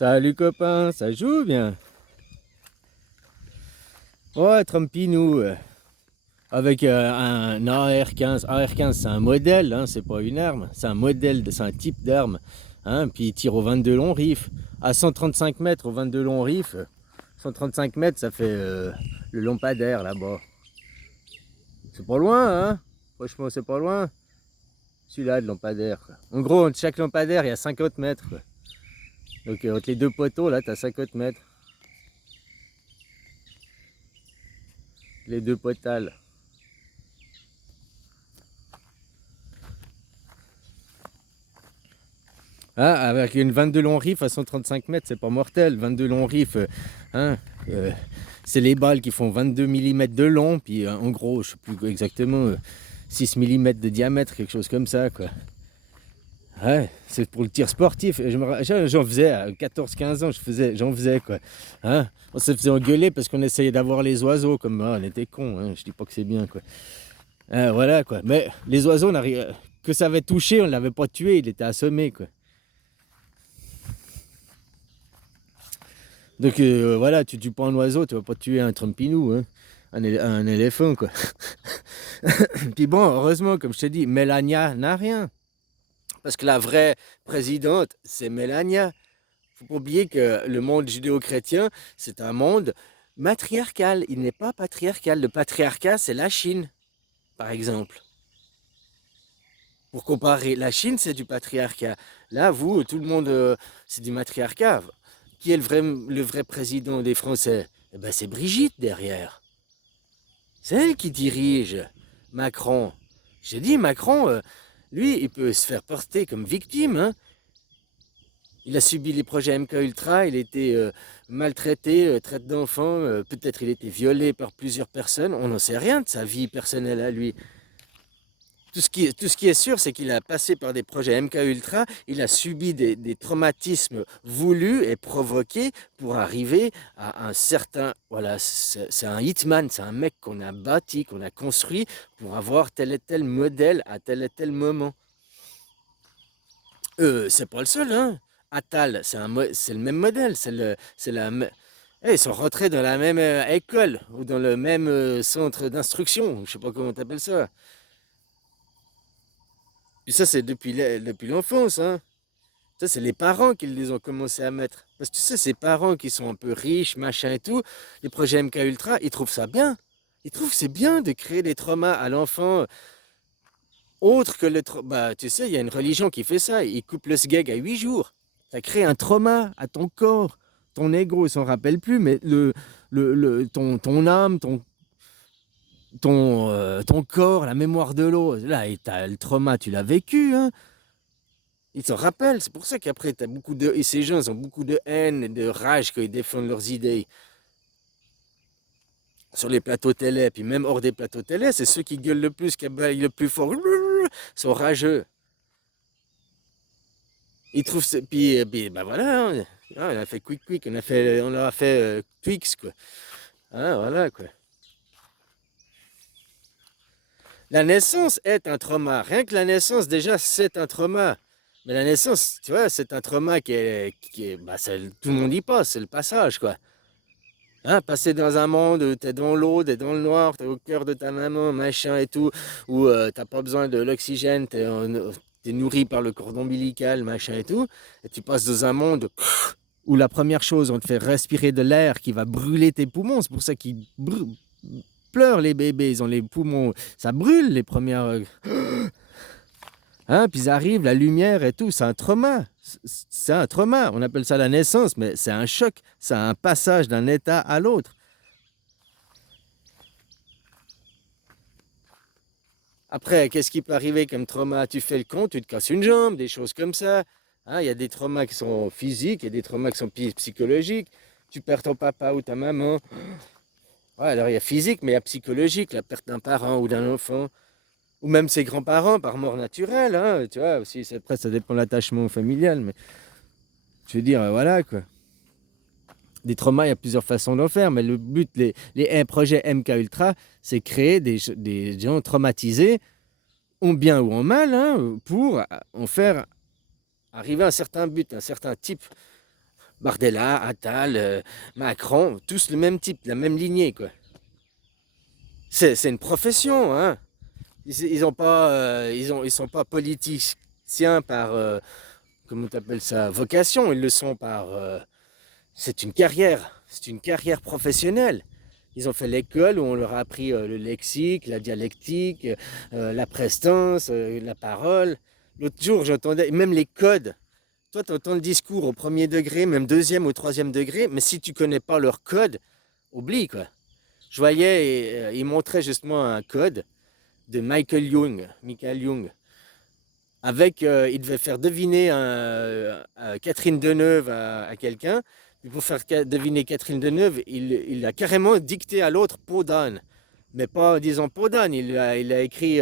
Salut copain, ça joue bien? Ouais, Trumpinou, avec un AR-15. AR-15, c'est un modèle, hein, c'est pas une arme. C'est un modèle, c'est un type d'arme. Hein, puis il tire au 22 long rifle. À 135 mètres au 22 long rifle. 135 mètres, ça fait le lampadaire là-bas. C'est pas loin, hein? Franchement, c'est pas loin. Celui-là de lampadaire, quoi. En gros, entre chaque lampadaire, il y a 50 mètres, quoi. Donc, entre les deux poteaux, là, t'as 50 mètres. Les deux potales. Hein, avec une 22 long riff à 135 mètres, c'est pas mortel. 22 long riff, hein, euh, c'est les balles qui font 22 mm de long, puis en gros, je sais plus exactement, 6 mm de diamètre, quelque chose comme ça, quoi. Ouais, c'est pour le tir sportif. J'en faisais à 14-15 ans, j'en faisais, quoi. Hein, on se faisait engueuler parce qu'on essayait d'avoir les oiseaux, comme on était cons, hein, je dis pas que c'est bien, quoi. Voilà, quoi. Mais les oiseaux, que ça avait touché, on l'avait pas tué, il était assommé, quoi. Donc voilà, tu tues pas un oiseau, tu vas pas tuer un trompinou, hein, un éléphant, quoi. Puis bon, heureusement, comme je t'ai dit, Melania n'a rien. Parce que la vraie présidente, c'est Melania. Faut pas oublier que le monde judéo-chrétien, c'est un monde matriarcal. Il n'est pas patriarcal. Le patriarcat, c'est la Chine, par exemple. Pour comparer, la Chine, c'est du patriarcat. Là, vous, tout le monde, c'est du matriarcat. Qui est le vrai président des Français? Eh ben, c'est Brigitte derrière. C'est elle qui dirige Macron. J'ai dit, Macron, lui, il peut se faire porter comme victime. Hein. Il a subi les projets MK Ultra, il a été maltraité, traite d'enfants, peut-être il a été violé par plusieurs personnes. On n'en sait rien de sa vie personnelle à lui. Tout ce qui est sûr, c'est qu'il a passé par des projets MK Ultra, il a subi des traumatismes voulus et provoqués pour arriver à un certain... Voilà, c'est un hitman, c'est un mec qu'on a bâti, qu'on a construit pour avoir tel et tel modèle à tel et tel moment. C'est pas le seul, hein. Attal, c'est le même modèle, ils sont rentrés dans la même école ou dans le même centre d'instruction, je sais pas comment t'appelles ça. Puis ça, c'est depuis l'enfance, hein. Ça, c'est les parents qui les ont commencé à mettre. Parce que tu sais, ces parents qui sont un peu riches, machin et tout, les projets MK Ultra, ils trouvent ça bien. Ils trouvent que c'est bien de créer des traumas à l'enfant, autre que Bah, tu sais, il y a une religion qui fait ça. Ils coupent le sgeg à 8 jours. Ça crée un trauma à ton corps. Ton ego, il s'en rappelle plus, mais ton âme, ton corps, la mémoire de l'eau, là, et le trauma, tu l'as vécu, hein. Ils s'en rappellent, c'est pour ça qu'après, et ces gens ont beaucoup de haine et de rage quand ils défendent leurs idées sur les plateaux télé, puis même hors des plateaux télé, c'est ceux qui gueulent le plus, qui abaillent le plus fort, sont rageux. Ils trouvent, puis bah voilà, hein. Ah, on a fait quick quick, on a fait Twix, quoi. Hein, voilà, quoi. La naissance est un trauma. Rien que la naissance, déjà, c'est un trauma. Mais la naissance, tu vois, c'est un trauma bah, tout le monde y passe, c'est le passage, quoi. Hein, passer dans un monde où t'es dans l'eau, t'es dans le noir, t'es au cœur de ta maman, machin et tout, où t'as pas besoin de l'oxygène, t'es nourri par le cordon ombilical, machin et tout, et tu passes dans un monde où la première chose, on te fait respirer de l'air qui va brûler tes poumons, c'est pour ça qu'ils pleurent les bébés, ils ont les poumons, ça brûle les premières... Hein, puis ils arrivent, la lumière et tout, c'est un trauma. C'est un trauma, on appelle ça la naissance, mais c'est un choc, c'est un passage d'un état à l'autre. Après, qu'est-ce qui peut arriver comme trauma? Tu fais le con, tu te casses une jambe, des choses comme ça. Hein, il y a des traumas qui sont physiques et des traumas qui sont psychologiques. Tu perds ton papa ou ta maman. Ouais, alors il y a physique, mais il y a psychologique, la perte d'un parent ou d'un enfant. Ou même ses grands-parents par mort naturelle. Hein, tu vois, aussi, après, ça dépend de l'attachement familial. Mais je veux dire, voilà quoi. Des traumas, il y a plusieurs façons d'en faire, mais le but, les projets MK Ultra, c'est créer des gens traumatisés, en bien ou en mal, hein, pour en faire arriver à un certain but, un certain type Bardella, Attal, Macron, tous le même type, la même lignée, quoi. C'est une profession, hein. Ils ont pas, ils sont pas politiciens par, comment t'appelles ça, vocation. Ils le sont par, c'est une carrière professionnelle. Ils ont fait l'école où on leur a appris le lexique, la dialectique, la prestance, la parole. L'autre jour, j'entendais même les codes. Toi, tu entends le discours au premier degré, même deuxième ou troisième degré, mais si tu connais pas leur code, oublie quoi. Je voyais, il montrait justement un code de Michael Young, avec, il devait faire deviner Catherine Deneuve à quelqu'un. Puis pour faire deviner Catherine Deneuve, il a carrément dicté à l'autre peau d'âne. Mais pas en disant peau d'âne, il a écrit,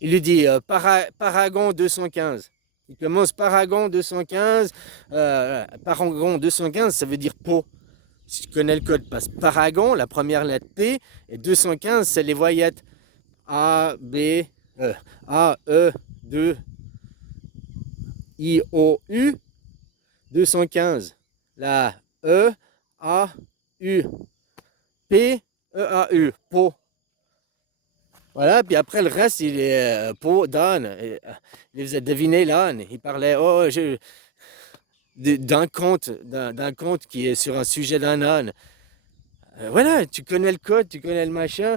il lui dit Paragon 215. Il commence Paragon 215. Paragon 215, ça veut dire peau. Si tu connais le code, passe Paragon, la première lettre P, et 215, c'est les voyettes A, B, A, E, 2, I, O, U, 215. La E, A, U, P, E, A, U, peau. Voilà, puis après le reste, il est peau d'âne. Il faisait deviner l'âne. Il parlait, d'un conte qui est sur un sujet d'un âne. Voilà, tu connais le code, tu connais le machin.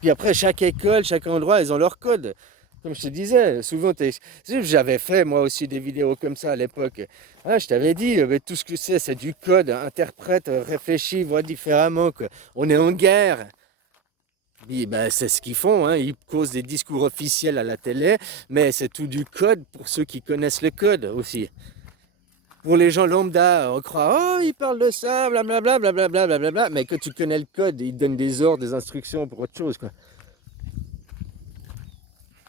Puis après, chaque école, chaque endroit, ils ont leur code. Comme je te disais, souvent, j'avais fait moi aussi des vidéos comme ça à l'époque. Ah, je t'avais dit, mais tout ce que c'est du code. Interprète, réfléchis, vois différemment, quoi. On est en guerre. Puis, ben, c'est ce qu'ils font, hein. Ils causent des discours officiels à la télé, mais c'est tout du code pour ceux qui connaissent le code aussi. Pour les gens lambda, on croit, oh, ils parlent de ça, blablabla, blablabla, blablabla, mais que tu connais le code, ils te donnent des ordres, des instructions pour autre chose, quoi.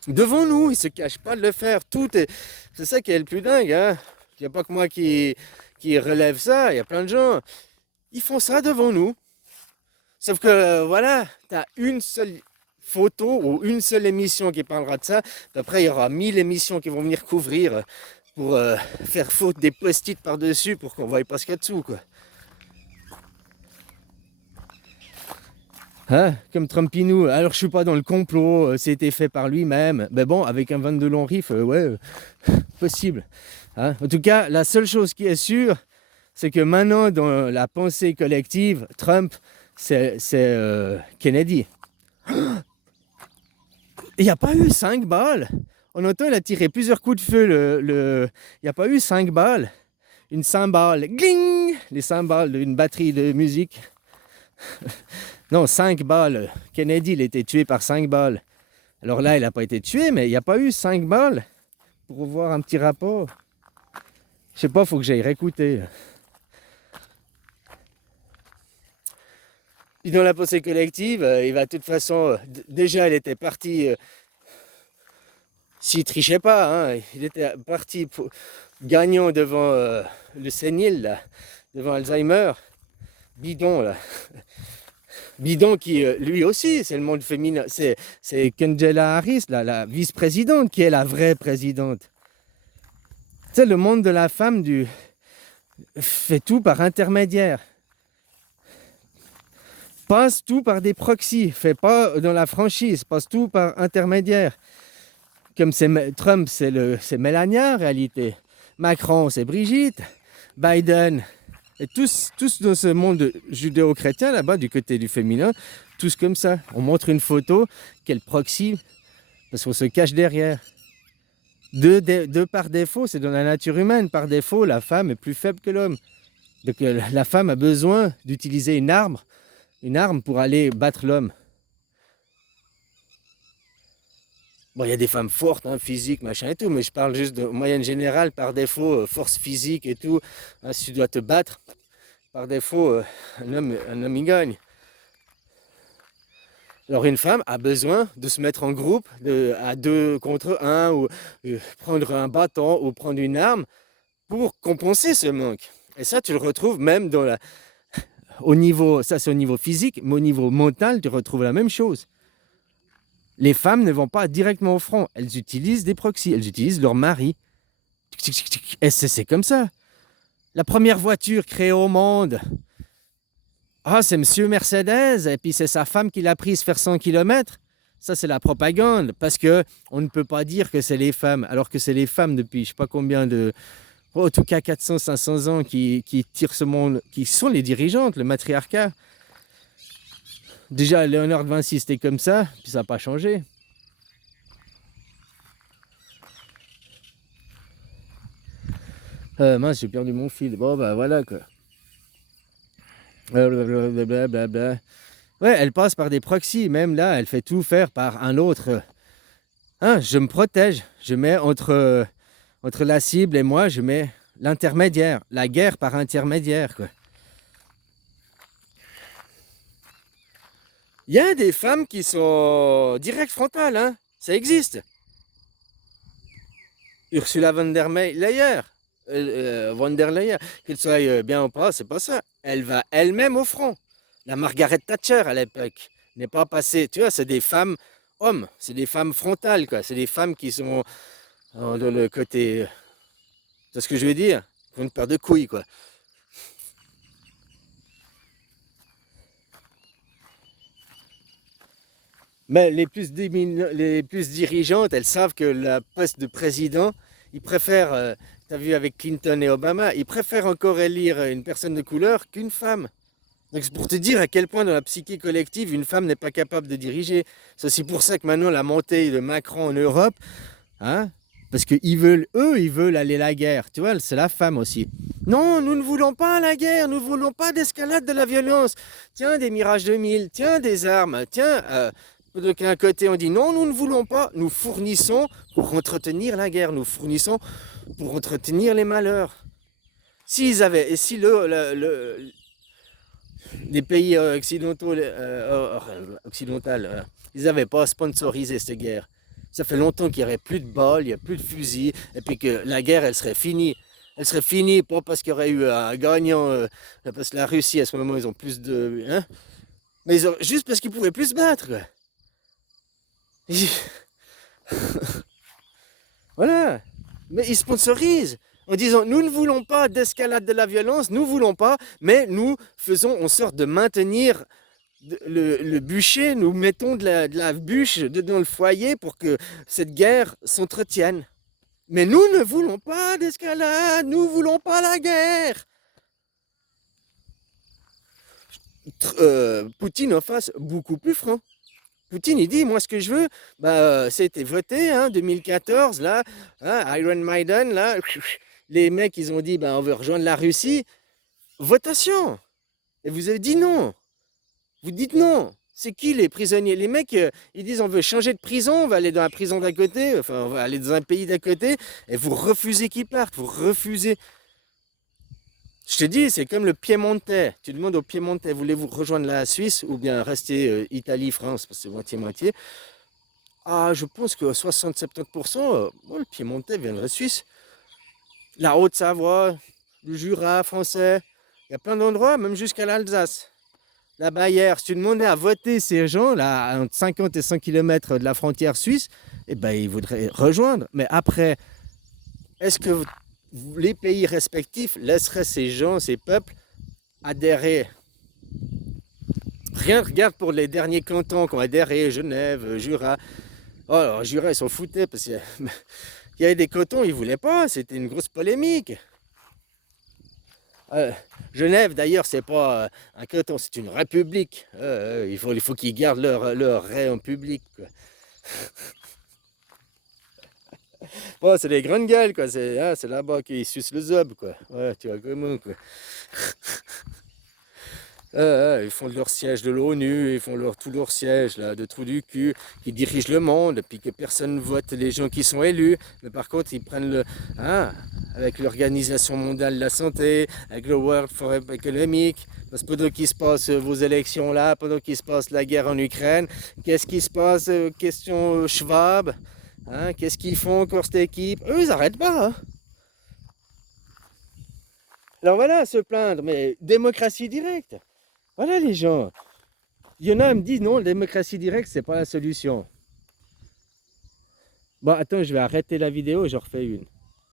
Devant nous, ils se cachent pas de le faire. C'est ça qui est le plus dingue, hein. Il n'y a pas que moi qui relève ça, il y a plein de gens. Ils font ça devant nous. Sauf que, voilà, tu as une seule photo ou une seule émission qui parlera de ça. Après, il y aura 1000 émissions qui vont venir couvrir pour faire faute des post-it par-dessus pour qu'on ne voie pas ce qu'il y a dessous, quoi. Hein, comme Trumpinou. Alors, je suis pas dans le complot, c'était fait par lui-même. Mais bon, avec un 22 long riff, ouais, possible. Hein. En tout cas, la seule chose qui est sûre, c'est que maintenant, dans la pensée collective, Trump, c'est Kennedy. Il n'y a pas eu 5 balles. On entend, il a tiré plusieurs coups de feu. Il n'y a pas eu 5 balles. Une cymbale, gling, les cymbales d'une batterie de musique. Non, 5 balles. Kennedy, il a été tué par 5 balles. Alors là, il n'a pas été tué, mais il n'y a pas eu 5 balles pour voir un petit rapport. Je sais pas, il faut que j'aille réécouter. Puis dans la pensée collective, il va de toute façon... déjà, il était parti... s'il trichait pas, hein, il était parti gagnant devant le sénile, là, devant Alzheimer. Bidon, là. Bidon qui, lui aussi, c'est le monde féminin. C'est Kamala Harris, la vice-présidente, qui est la vraie présidente. Tu sais, le monde de la femme fait tout par intermédiaire. Passe tout par des proxys. Fait pas dans la franchise. Passe tout par intermédiaire. Comme Trump, c'est Melania en réalité. Macron, c'est Brigitte. Biden. Et tous dans ce monde judéo-chrétien, là-bas, du côté du féminin, tous comme ça. On montre une photo, quel proxy, parce qu'on se cache derrière. De par défaut, c'est dans la nature humaine. Par défaut, la femme est plus faible que l'homme. Donc la femme a besoin d'utiliser une arme pour aller battre l'homme. Bon, il y a des femmes fortes, hein, physiques, machin et tout, mais je parle juste de moyenne générale, par défaut, force physique et tout. Hein, si tu dois te battre, par défaut, un homme il gagne. Alors une femme a besoin de se mettre en groupe, à 2 contre 1, ou prendre un bâton, ou prendre une arme, pour compenser ce manque. Et ça, tu le retrouves même au niveau, ça c'est au niveau physique, mais au niveau mental, tu retrouves la même chose. Les femmes ne vont pas directement au front. Elles utilisent des proxys. Elles utilisent leur mari. Et c'est comme ça. La première voiture créée au monde. Ah, c'est Monsieur Mercedes. Et puis c'est sa femme qui l'a prise faire 100 km. Ça, c'est la propagande. Parce que on ne peut pas dire que c'est les femmes. Alors que c'est les femmes depuis je ne sais pas combien de... en tout cas 400, 500 ans qui tirent ce monde, qui sont les dirigeantes, le matriarcat. Déjà, Léonard de Vinci, c'était comme ça, puis ça n'a pas changé. Mince, j'ai perdu mon fil. Bon, bah voilà quoi. Blablabla. Ouais, elle passe par des proxys. Même là, elle fait tout faire par un autre. Hein, je me protège. Je mets entre la cible et moi, je mets l'intermédiaire. La guerre par intermédiaire, quoi. Il y a des femmes qui sont direct frontales, hein. Ça existe. Ursula von der Leyen, qu'elle soit bien ou pas, c'est pas ça. Elle va elle-même au front. La Margaret Thatcher à l'époque n'est pas passée. Tu vois, c'est des femmes hommes, c'est des femmes frontales, quoi. C'est des femmes qui sont dans le côté. C'est ce que je veux dire? Qui ont une paire de couilles, quoi. Mais les plus dirigeantes, elles savent que la poste de président, ils préfèrent, tu as vu avec Clinton et Obama, ils préfèrent encore élire une personne de couleur qu'une femme. Donc c'est pour te dire à quel point dans la psyché collective, une femme n'est pas capable de diriger. C'est aussi pour ça que maintenant la montée de Macron en Europe, hein, parce eux, ils veulent aller à la guerre. Tu vois, c'est la femme aussi. Non, nous ne voulons pas la guerre, nous ne voulons pas d'escalade de la violence. Tiens, des Mirage 2000, tiens, des armes, tiens. D'un côté, on dit non, nous ne voulons pas, nous fournissons pour entretenir la guerre, nous fournissons pour entretenir les malheurs. S'ils avaient, et si les pays occidentaux, ils n'avaient pas sponsorisé cette guerre, ça fait longtemps qu'il n'y aurait plus de balles, il n'y a plus de fusils, et puis que la guerre, elle serait finie. Elle serait finie, pas parce qu'il y aurait eu un gagnant, parce que la Russie, à ce moment, ils ont plus de... Hein, mais juste parce qu'ils ne pouvaient plus se battre, quoi. Voilà. Mais ils sponsorisent en disant nous ne voulons pas d'escalade de la violence, nous ne voulons pas, mais nous faisons en sorte de maintenir le bûcher, nous mettons de la bûche dans le foyer pour que cette guerre s'entretienne. Mais nous ne voulons pas d'escalade, nous ne voulons pas la guerre. Poutine en face, beaucoup plus franc. Poutine, il dit, moi, ce que je veux, bah, c'était voté, hein, 2014, là, hein, Iron Maiden, là, les mecs, ils ont dit, bah, on veut rejoindre la Russie. Votation. Et vous avez dit non. Vous dites non. C'est qui les prisonniers? Les mecs, ils disent, on veut changer de prison, on va aller dans la prison d'à côté, enfin, on va aller dans un pays d'à côté, et vous refusez qu'ils partent, vous refusez. Je te dis, c'est comme le Piémontais. Tu demandes au Piémontais, voulez-vous rejoindre la Suisse ou bien rester Italie, France, parce que c'est moitié-moitié. Ah, je pense que 60-70%, le Piémontais vient de la Suisse. La Haute-Savoie, le Jura français, il y a plein d'endroits, même jusqu'à l'Alsace. La Bavière, si tu demandais à voter ces gens, là, entre 50 et 100 km de la frontière suisse, eh ben, ils voudraient rejoindre. Mais après, est-ce que les pays respectifs laisseraient ces gens, ces peuples, adhérer? Regarde pour les derniers cantons qui ont adhéré, Genève, Jura. Oh, alors, Jura, ils s'en foutaient parce qu'il y avait des cantons, ils ne voulaient pas, c'était une grosse polémique. Genève, d'ailleurs, c'est pas un canton, c'est une république. Il faut qu'ils gardent leur rayon public, quoi. Bon, c'est des grandes gueules, quoi. C'est là-bas qu'ils sucent le zob, quoi. Ouais, tu vois comment, quoi. Ils font leur siège de l'ONU, ils font tout leur siège là, de trou du cul, qui dirigent le monde, puis que personne ne vote les gens qui sont élus. Mais par contre, ils prennent avec l'Organisation mondiale de la santé, avec le World Forum Economic, parce que pendant qu'il se passe vos élections là, pendant qu'il se passe la guerre en Ukraine, qu'est-ce qui se passe? Question Schwab, hein, qu'est-ce qu'ils font encore cette équipe? Eux, ils n'arrêtent pas, hein. Alors voilà, se plaindre, mais démocratie directe. Voilà les gens. Il y en a qui me disent non, la démocratie directe, c'est pas la solution. Bon, attends, je vais arrêter la vidéo et je refais une.